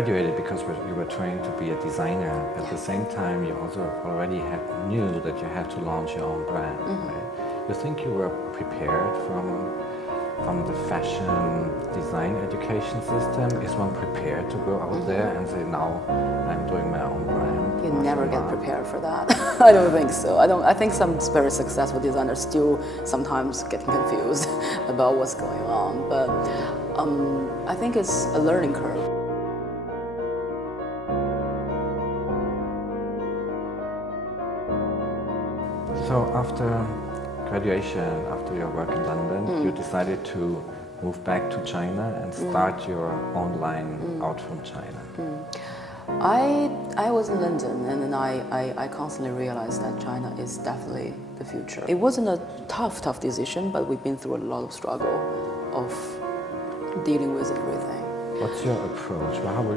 graduated because you were trained to be a designer. At the same time, you also already knew that you had to launch your own brand. Right? You think you were prepared from the fashion design education system? Is one prepared to go out there and say, now I'm doing my own brand? You never get prepared for that. I don't think so. I think some very successful designers still sometimes getting confused about what's going on. But I think it's a learning curve. So after graduation, after your work in London, you decided to move back to China and start your own line out from China. I was in London, and then I constantly realized that China is definitely the future. It wasn't a tough decision, but we've been through a lot of struggle of dealing with everything. What's your approach?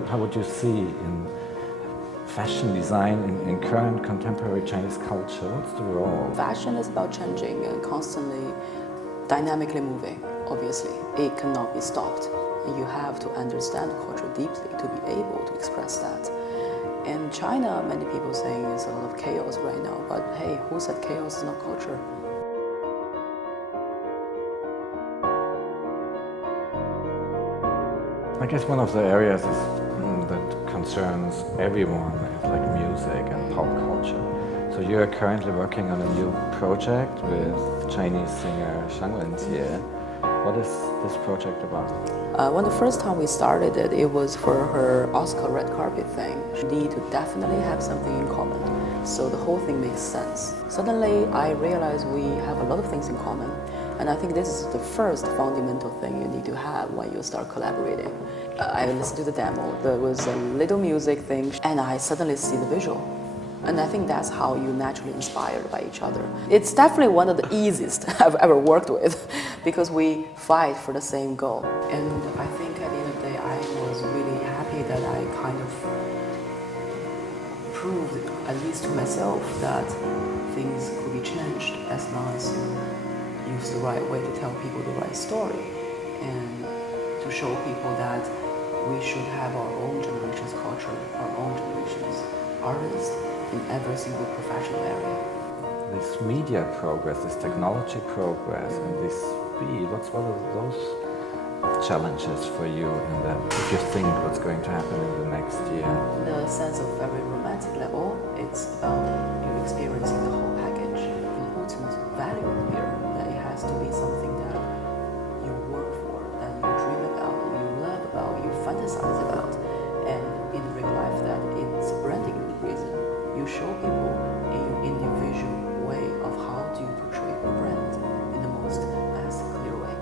How would you see in fashion design in current contemporary Chinese culture? What's the role? Fashion is about changing and constantly dynamically moving, obviously. It cannot be stopped. And you have to understand the culture deeply to be able to express that. In China, many people saying there's a lot of chaos right now, but hey, who said chaos is not culture? I guess one of the areas that concerns everyone is like music and pop culture. So you're currently working on a new project with Chinese singer Shang Wenjie. What is this project about? When the first time we started it, it was for her Oscar red carpet thing. We need to definitely have something in common, so the whole thing makes sense. Suddenly, I realized we have a lot of things in common, and I think this is the first fundamental thing you need to have when you start collaborating. I listened to the demo. There was a little music thing, and I suddenly see the visual. And I think that's how you naturally inspired by each other. It's definitely one of the easiest I've ever worked with because we fight for the same goal. And I think at the end of the day, I was really happy that I kind of proved, at least to myself, that things could be changed as long as you use the right way to tell people the right story and to show people that we should have our own generation's culture, our own generation's artists, in every single professional area. This media progress, this technology progress, and this speed, what's one of those challenges for you in that, if you think what's going to happen in the next year? In a sense of very romantic level, it's about you experiencing the whole package. Important value here, that it has to be something that you work for, that you dream about, you love about, you fantasize about, and in real life that it's branding reason. You show people in your individual way of how do you portray your brand in the most best clear way.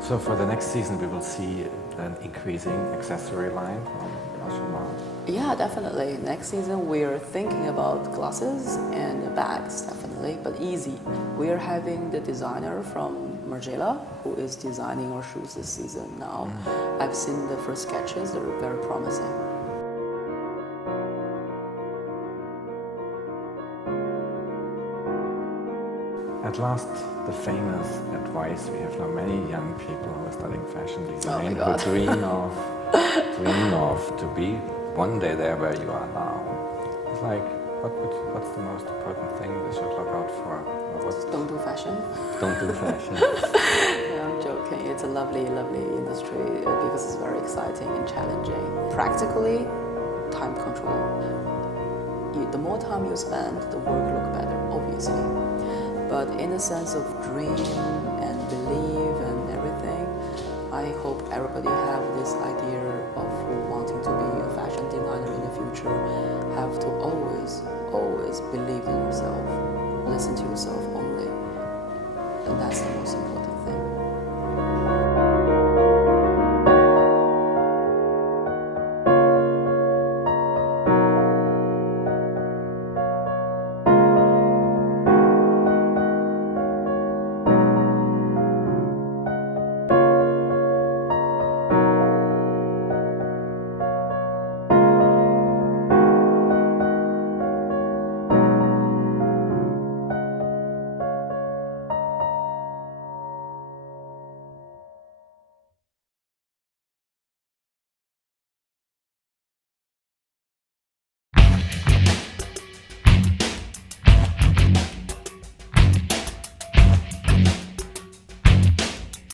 So for the next season, we will see an increasing accessory line from Masha. Yeah, definitely. Next season, we're thinking about glasses and bags, definitely, but easy. We are having the designer from Margiela, who is designing our shoes this season now. I've seen the first sketches, they're very promising. At last, the famous advice we have now. Many young people who are studying fashion design who dream of to be one day there where you are now. It's like, what's the most important thing they should look out for? Don't do fashion. Don't do fashion. Yeah, I'm joking. It's a lovely industry because it's very exciting and challenging. Practically, time control. The more time you spend, the work look better, obviously. But in the sense of dream and belief and everything, I hope everybody have this idea of wanting to be a fashion designer in the future, have to always believe in yourself, listen to yourself only, and that's the most important.